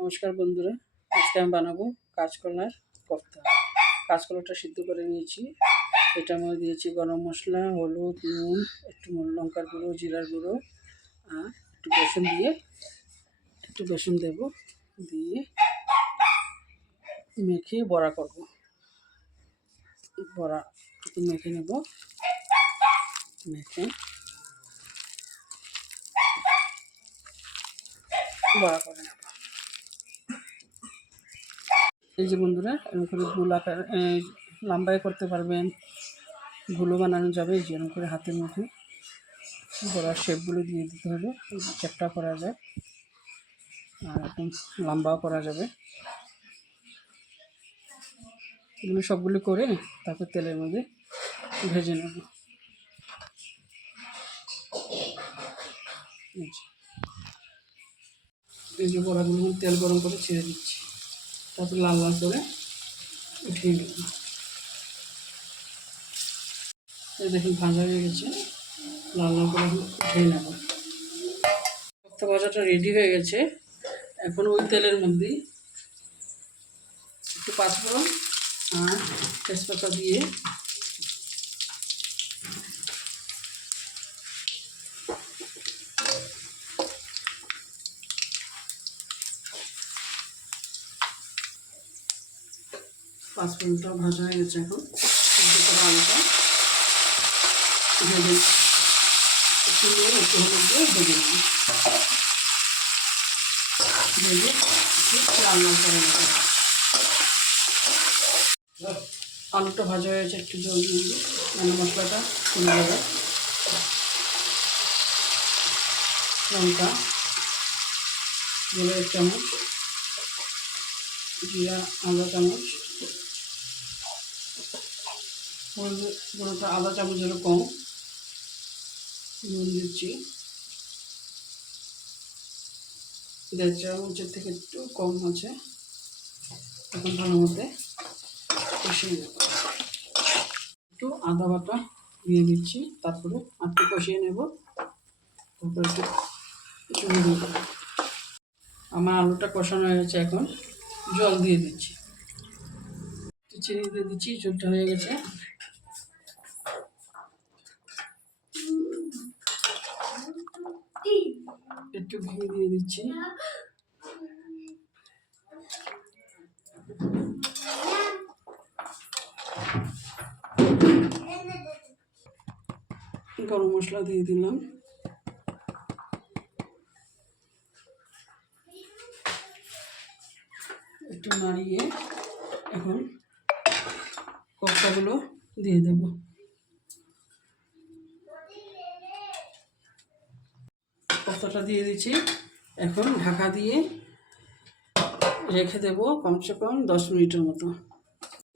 নমস্কার বন্ধুরা, আজকে আমি বানাবো কাঁচকলার কোফতা। কাঁচকলাটা সিদ্ধ করে নিয়েছি, এটার মধ্যে দিয়েছি গরম মশলা, হলুদ, নুন, একটু লঙ্কার গুঁড়ো, জিরার গুঁড়ো আর একটু বেসন দেব, দিয়ে মেখে বড়া করব। বড়া একটু মেখে নেব, মেখে বড়া করে নেব। এই যে বন্ধুরা, এরকম করে গোল আকার লম্বায় করতে পারবেন, গুলো বানানো যাবে। যেরকম করে হাতের মধ্যে বড়ার শেপগুলো দিয়ে দিতে হবে, চ্যাপটা করা যায় আর একদম লম্বাও করা যাবে। এগুলো সবগুলো করে তারপর তেলের মধ্যে ভেজে নেব। এই যে বড়াগুলো তেল গরম করে ছেড়ে দিচ্ছি, তারপর লাল লাল করে উঠিয়ে নেব। এই দেখুন ভাজা হয়ে গেছে, লাল লাল করে উঠিয়ে নেব। কোফতা ভাজাটা রেডি হয়ে গেছে। এখন ওই তেলের মধ্যেই একটু পাঁচফোড়ন আর তেজপাতা দিয়ে পাঁচফোড়নটাও ভাজা হয়ে গেছে। এখন আলুটা ভেজে একটু হলুদ দিয়ে ভেজে নেব, ভেজে একটু লাল লাল করে নেব। আলুটা ভাজা হয়েছে, একটু জল দিয়ে মানে মশলাটা তুলে দেবে। লঙ্কা জিরা 1 চামচ, জিরা আধা চামচ, গুঁড়োটা আধা চামচেরও কম, নুন দিচ্ছি 1.5 চামচের থেকে একটু কম আছে। এখন ভালো মতো কষিয়ে নেব। একটু আদা বাটা দিয়ে দিচ্ছি, তারপরে একটু কষিয়ে নেব, তারপরে একটু দেব। আমার আলুটা কষানো হয়ে গেছে, এখন জল দিয়ে দিচ্ছি, একটু চিনি দিয়ে দিচ্ছি, ঝোলটা হয়ে গেছে। একটু ঘি দিয়ে দিচ্ছি, গরম মশলা দিয়ে দিলাম, একটু নাড়িয়ে এখন কোফতাগুলো দিয়ে দেব। কোফতাটা দিয়ে দিচ্ছি, এখন ঢাকা দিয়ে রেখে দেব কমসে কম 10 মিনিটের মতো।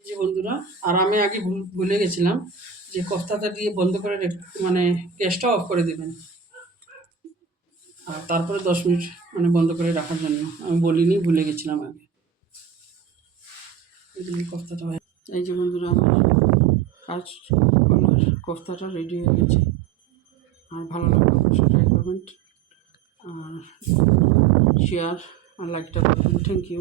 যে বন্ধুরা, আর আমি আগে ভুলে গেছিলাম যে কোফতাটা দিয়ে বন্ধ করে মানে গ্যাসটা অফ করে দেবেন, আর তারপরে 10 মিনিট মানে বন্ধ করে রাখার জন্য আমি বলিনি, ভুলে গেছিলাম আগে। এদিকে কোফতাটা হয়। এই যে বন্ধুরা, আমার কাঁচকলার কোফতাটা রেডি হয়ে গেছে। আর ভালো লাগলে অবশ্যই ট্রাই করবেন আর শেয়ার আর লাইকটা করবেন। Thank you.